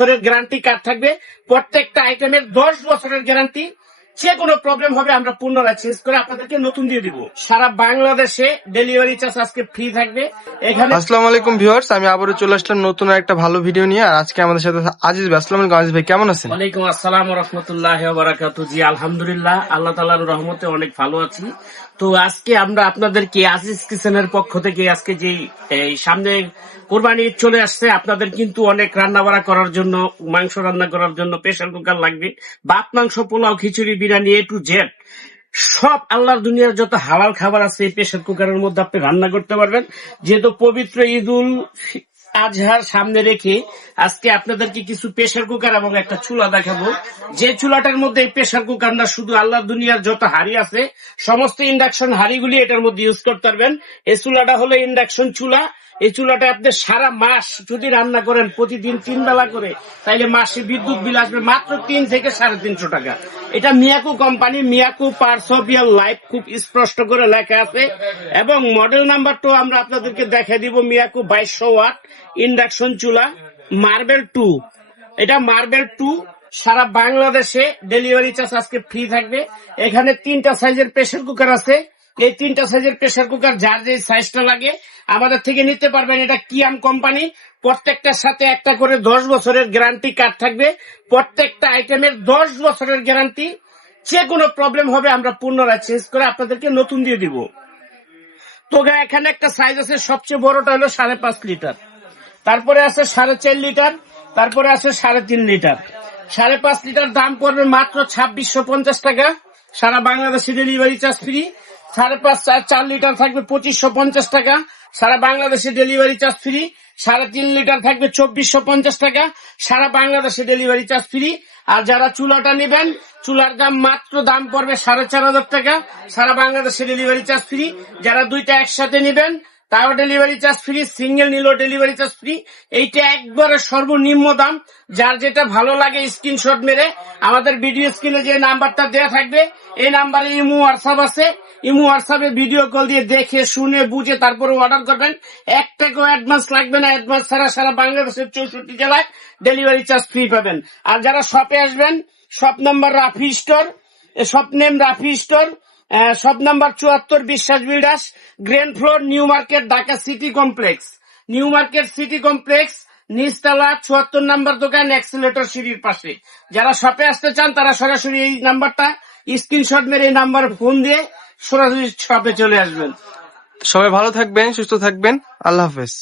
বছরের guarantee card থাকবে, প্রত্যেকটা আইটেমের 10 বছরের গ্যারান্টি। যে কোনো প্রবলেম হবে আমরা পুনরায় চেঞ্জ করে আপনাদেরকে নতুন দিয়ে দিব। সারা বাংলাদেশে ডেলিভারি চার্জ আজকে ফ্রি থাকবে। এখানে আসসালামু আলাইকুম ভিউয়ার্স, আমি আবারও চলে আসলাম নতুন একটা ভালো ভিডিও নিয়ে। আর আজকে আমাদের সাথে আজিজ ভাই। আসসালামু আলাইকুম আজিজ ভাই, কেমন আছেন? ওয়ালাইকুম আসসালাম ওয়া রাহমাতুল্লাহি ওয়া বারাকাতুহু। জি আলহামদুলিল্লাহ, আল্লাহ তাআলার রহমতে অনেক ভালো আছি। তো আজকে আমরা আপনাদেরকে আজিজ কিচেনের পক্ষ থেকে আজকে যে এই সামনে কোরবানি ঈদ চলে আসছে, আপনাদের কিন্তু অনেক রান্না বাড়া করার জন্য, মাংস রান্না করার জন্য প্রেসার কুকার লাগবে। ভাত, মাংস, পোলাও, খিচুড়ি, বিরিয়ানি A to Z সব আল্লাহর দুনিয়ার যত হালাল খাবার আছে এই প্রেসার কুকারের মধ্যে আপনি রান্না করতে পারবেন। যেহেতু পবিত্র ঈদুল আজহার সামনে রেখে আজকে আপনাদেরকে কিছু প্রেসার কুকার এবং একটা চুলা দেখাবো। যে চুলাটার মধ্যে এই প্রেসার কুকার না, শুধু আল্লাহর দুনিয়ার যত হাড়ি আছে সমস্ত ইন্ডাকশন হাড়িগুলি এটার মধ্যে ইউজ করতে পারবেন। এই চুলাটা হলো ইন্ডাকশন চুলা। এই চুলাটা আপনি সারা মাস যদি রান্না করেন, প্রতিদিন 3 বেলা করে, তাইলে মাসে বিদ্যুৎ বিল আসবে মাত্র 3 থেকে 350 টাকা। এটা Miyako company, Miyako parts of year life, খুব স্পষ্ট করে লেখা আছে। এবং মডেল নাম্বারটাও আমরা আপনাদেরকে দেখাই দিব। মিয়াকো 2200 ওয়াট ইন্ডাকশন চুলা, মার্বেল 2। এটা মার্বেল 2। সারা বাংলাদেশে ডেলিভারি চার্জ আজকে ফ্রি থাকবে। এখানে 3টা সাইজের প্রেসার কুকার আছে। এই 3টা সাইজের প্রেসার কুকার যার যে সাইজটা লাগে আমাদের থেকে নিতে পারবেন। এটা কিয়াম কোম্পানি। প্রত্যেকটার সাথে একটা করে 10 বছরের গ্যারান্টি কার্ড থাকবে। প্রত্যেকটা আইটেমের 10 বছরের গ্যারান্টি। যে কোনো প্রবলেম হবে আমরা পুনরায় চেঞ্জ করে আপনাদেরকে নতুন দিয়ে দিব। তো এখানে একটা সাইজ আছে, সবচেয়ে বড়টা হলো 5.5 লিটার, তারপরে আছে 4.5 লিটার, তারপরে আছে 3.5 লিটার। 5.5 লিটার দাম পড়বে মাত্র 2650 টাকা। সারা বাংলাদেশে ডেলিভারি চার্জ ফ্রি। 4.5 লিটার থাকবে 2550 টাকা। সারা বাংলাদেশে ডেলিভারি চার্জ ফ্রি। 3.5 লিটার থাকবে 2450 টাকা। সারা বাংলাদেশে ডেলিভারি চার্জ ফ্রি। আর যারা চুলাটা নেবেন, চুলার দাম পড়বে 4500 টাকা। সারা বাংলাদেশে ডেলিভারি চার্জ ফ্রি। যারা দুইটা একসাথে নেবেন তাও ডেলিভারি চার্জ ফ্রি, সিঙ্গেল নিলেও ডেলিভারি চার্জ ফ্রি। এইটা একবারে সর্বনিম্ন দাম। যার যেটা ভালো লাগে স্ক্রিনশট মেরে আমাদের ভিডিও স্ক্রিনে যে নাম্বারটা দেওয়া থাকবে এই নাম্বারে ইমো হোয়াটসঅ্যাপ আছে। ইমো হোয়াটসঅ্যাপে ভিডিও কল দিয়ে দেখে শুনে বুঝে তারপরে অর্ডার করবেন। 1 টাকাও অ্যাডভান্স লাগবে না। অ্যাডভান্স ছাড়া সারা বাংলাদেশের 64 জেলায় ডেলিভারি চার্জ ফ্রি পাবেন। আর যারা শপে আসবেন, shop number Rafi store, shop name Rafi store, shop number 74, Biswas builders, ground floor, new market, Dhaka city complex. New market city complex, নিচতলা 74 নাম্বার দোকান, এক্সেলেটর সিঁড়ির পাশে। যারা শপে আসতে চান তারা সরাসরি এই নাম্বারটা স্ক্রিনশট মেরে এই নাম্বারে ফোন দিয়ে সরাসরি শপে চলে আসবেন। সবাই ভালো থাকবেন, সুস্থ থাকবেন। আল্লাহ হাফেজ।